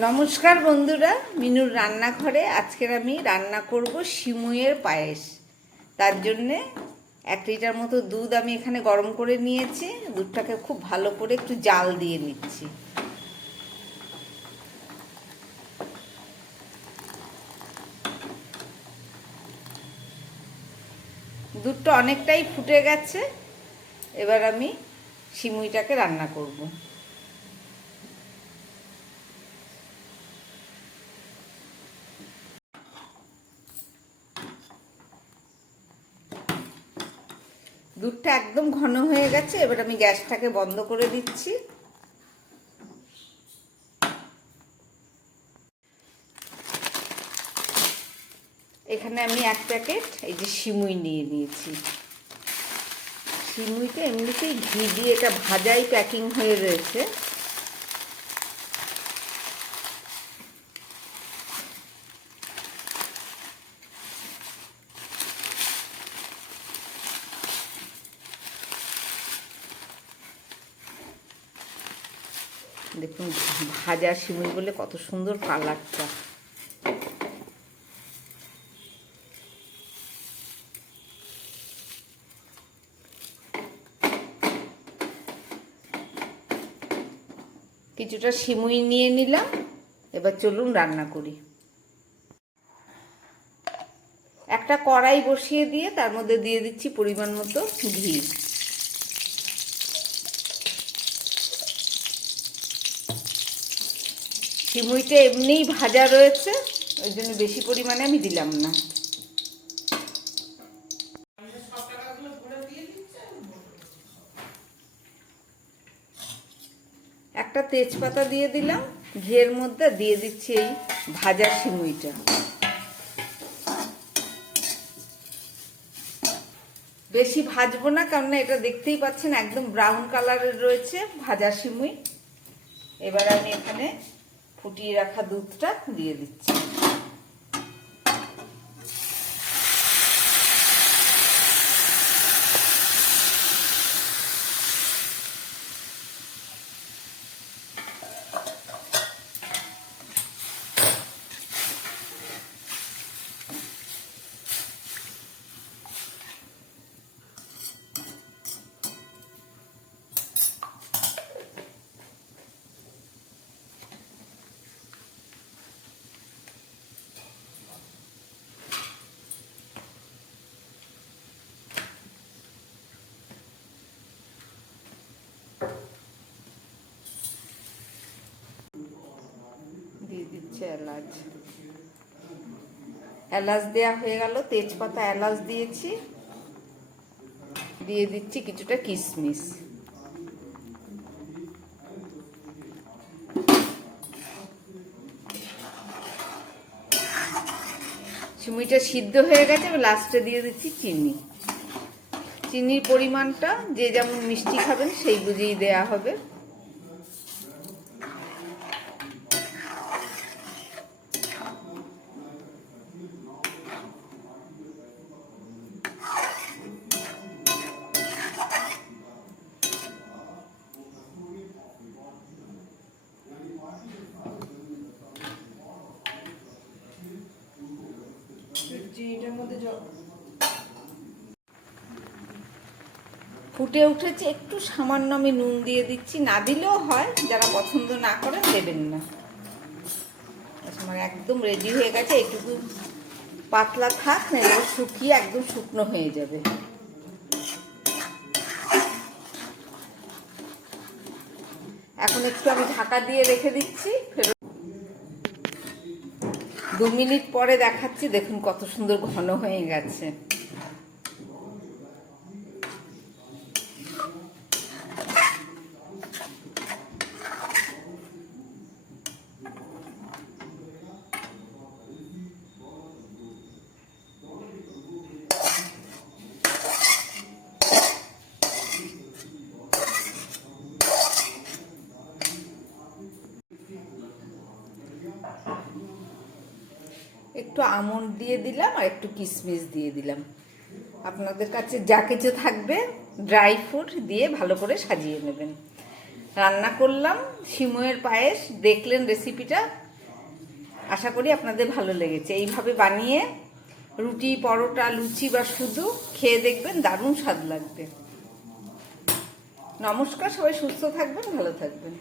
নমস্কার বন্ধুরা, মিনুর রান্নাঘরে আজকের আমি রান্না করব সিমুইয়ের পায়েস। তার জন্যে 1 লিটার মতো দুধ আমি এখানে গরম করে নিয়েছি। দুধটাকে খুব ভালো করে একটু জাল দিয়ে নিচ্ছি। দুধটা অনেকটাই ফুটে গেছে। এবার আমি সিমুইটাকে রান্না করব। দুধটা একদম ঘন হয়ে গেছে। এবার আমি গ্যাসটাকে বন্ধ করে দিচ্ছি। এখানে আমি 1 প্যাকেট এই যে সিমুই নিয়ে নিয়েছি। সিমুইতে এমনিতেই ঘি দিয়ে এটা ভাজাই প্যাকিং হয়ে রয়েছে। দেখুন ভাজা সিমুই বলে কত সুন্দর কালারটা। কিছুটা সিমুই নিয়ে নিলাম। এবার চলুন রান্না করি। একটা কড়াই বসিয়ে দিয়ে তার মধ্যে দিয়ে দিচ্ছি পরিমাণ মতো ঘি। সিমুইটা এমনিই ভাজা রয়েছে, ওই জন্য বেশি পরিমাণে আমি দিলাম না। একটা তেজপাতা দিয়ে দিলাম। ঘিয়ের মধ্যে দিয়ে দিচ্ছি এই ভাজা সিমুইটা। বেশি ভাজবো না, কারণ এটা দেখতেই পাচ্ছেন একদম ব্রাউন কালারের রয়েছে ভাজা সিমুই। এবার আমি এখানে ফুটিয়ে রাখা দুধটা দিয়ে দিচ্ছি। দিয়ে দিচ্ছে এলাচ। এলাচ দেওয়া হয়ে গেল। তেজপাতা, এলাচ দিয়েছি। দিয়ে দিচ্ছি কিছুটা কিশমিশ। সিমুইটা সিদ্ধ হয়ে গেছে। লাস্টে দিয়ে দিচ্ছি চিনি। চিনির পরিমাণটা যে যেমন মিষ্টি খাবেন সেই বুঝেই দেয়া হবে। ফুটে উঠেছে, একটু সামান্য আমি নুন দিয়ে দিচ্ছি। না দিলেও হয়, যারা পছন্দ না করেন দেবেন না। আমার একদম রেডি হয়ে গেছে। একটু পাতলা থাক, না এবার শুকিয়ে একদম শুকনো হয়ে যাবে। এখন একটু আমি ঢাকা দিয়ে রেখে দিচ্ছি। 2 মিনিট পরে দেখাচ্ছি। দেখুন কত সুন্দর ঘন হয়ে গেছে। একটু আমন্ড দিয়ে দিলাম আর একটু কিশমিশ দিয়ে দিলাম। আপনাদের কাছে যা কিছু থাকবে ড্রাই ফ্রুট দিয়ে ভালো করে সাজিয়ে নেবেন। রান্না করলাম সিমুইয়ের পায়েস। দেখলেন রেসিপিটা, আশা করি আপনাদের ভালো লেগেছে। এইভাবে বানিয়ে রুটি, পরোটা, লুচি বা শুধু খেয়ে দেখবেন, দারুণ স্বাদ লাগবে। নমস্কার, সবাই সুস্থ থাকবেন, ভালো থাকবেন।